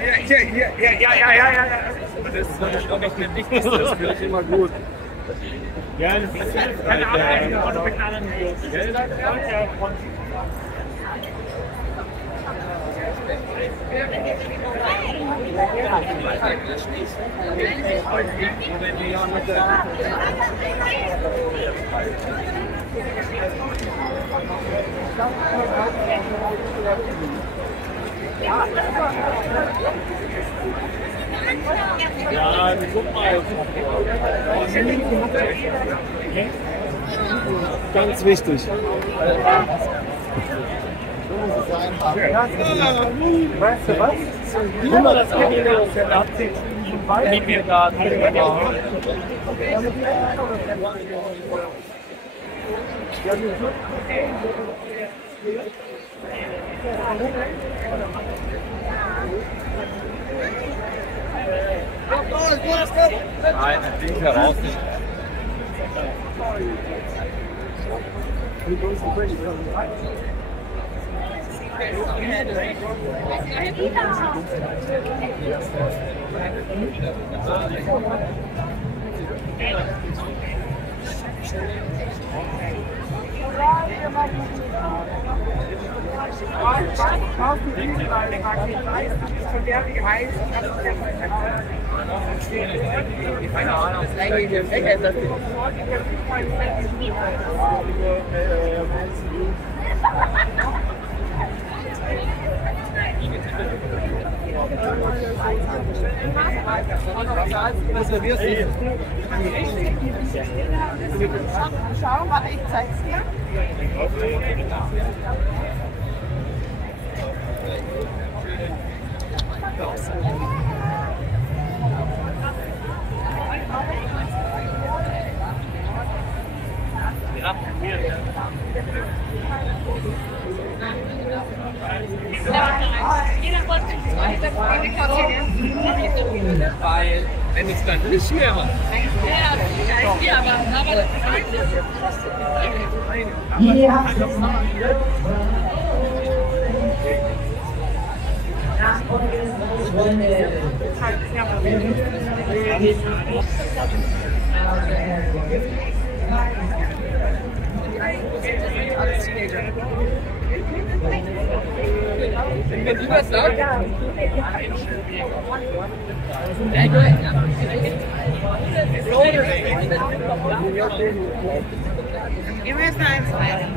Ja. Das ist natürlich auch nicht mehr wichtig, das finde ich immer gut. Ja, das ist keine Ahnung, Auto beknallen. Ja, guck mal. Ganz wichtig. Weißt du was? Immer das Mietbiergarten. Nein, das Ding heraus nicht. Keine Ahnung, das ist eigentlich im Eck, das Schau mal, ich zeig's dir. Weil, wenn es dann nicht mehr macht. Ja, aber Wenn du das sagst, wir müssen eins weiter.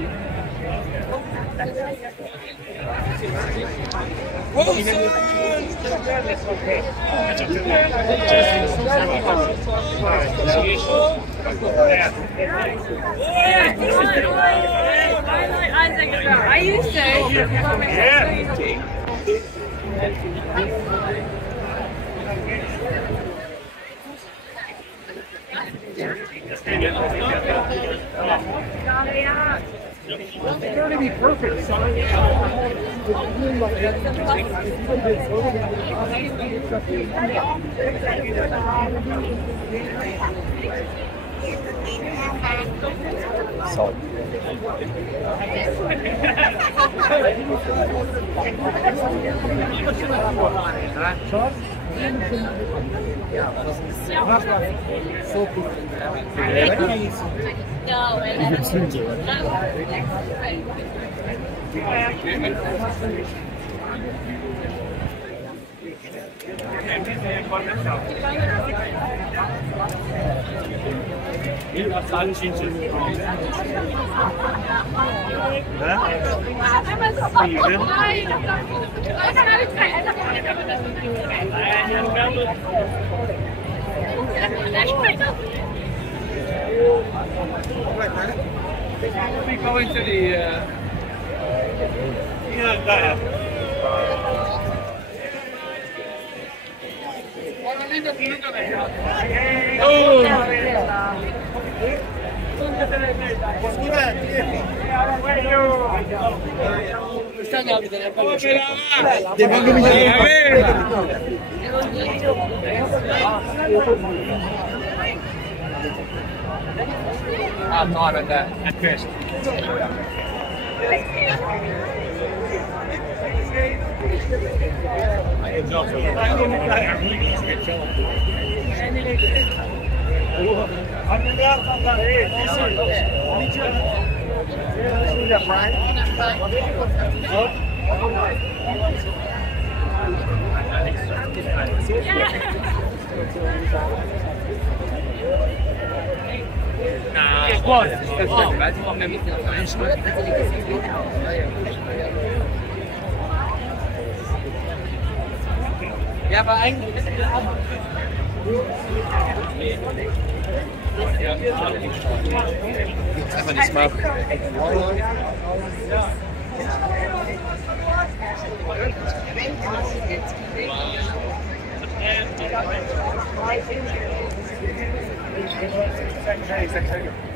Are you serious? it's going to be perfect. So. So gut. We go into the I'm not at that. At first. Ja, aber eigentlich ist es auch. Jetzt einfach nicht mal.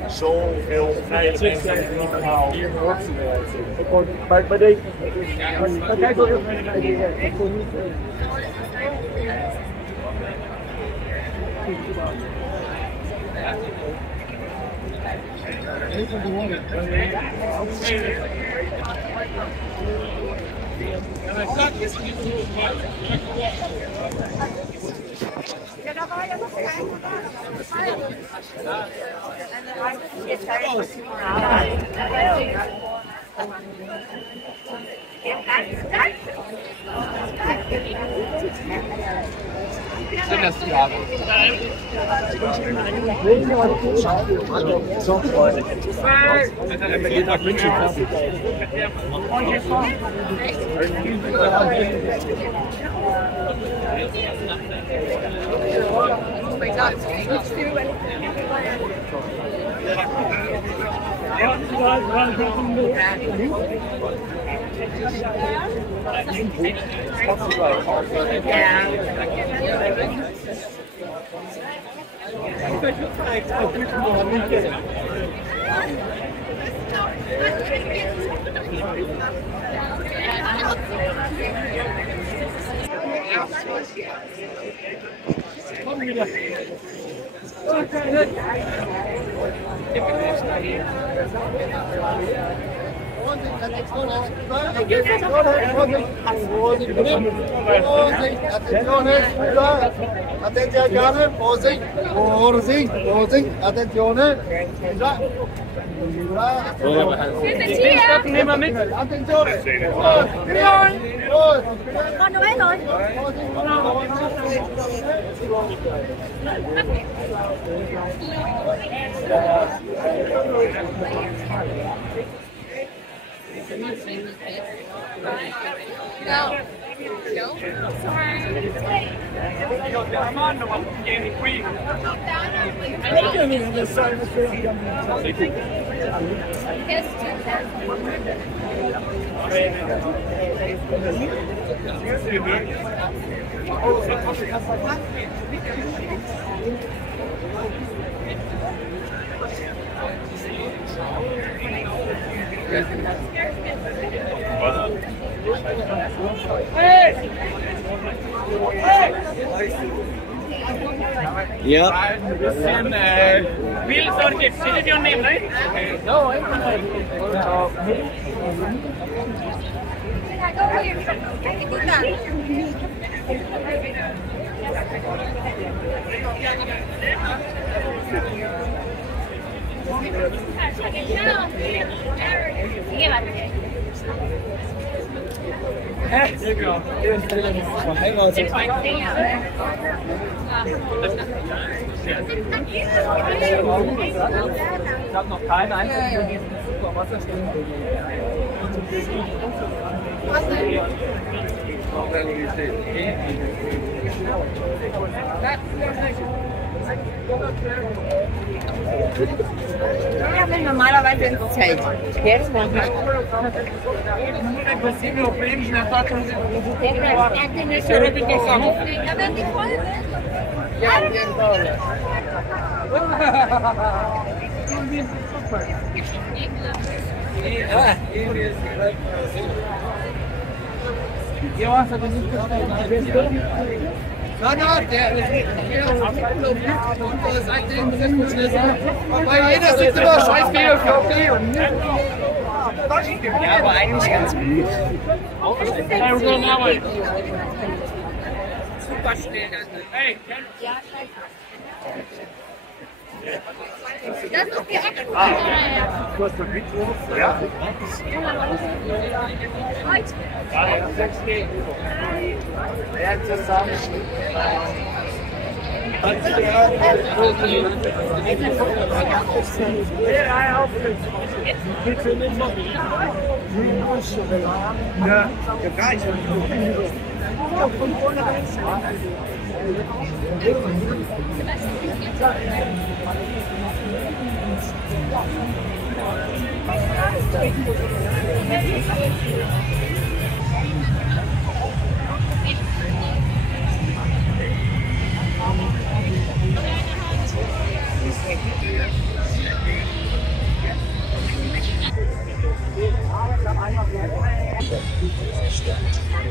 Zoveel veiligheid zijn er niet normaal. Hier hoort ze wel. Maar deze. Kijk wel heel Ja, da war ja noch kein Schön, dass du da bist. So, Freunde. Jeden Tag München. Attenzione, Vorsicht, Vorsicht, Vorsicht, attenzione. Nehmen wir mit. Attenzione. Manuel rồi. Ja. Bill, sorry, is it your name, right? No, Ich habe noch keinen einzigen Wasserstoff. Ja, wenn normalerweise ins Zelt. Jetzt noch nicht. Ja, wenn die voll sind. Ja, die sind voll. Ja, das ist Weil jeder sitzt immer scheiß BFV. ja, aber eigentlich ganz gut. super schnell. Hey, Das ist die Oktoberfest. Du hast ein Mikro? Ja. Ja, 6 Gegen. Ja, zusammen. ja, gereicht.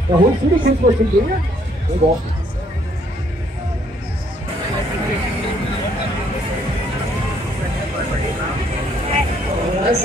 Ja, holst du die Kinder durch den Dinge? Ja. Das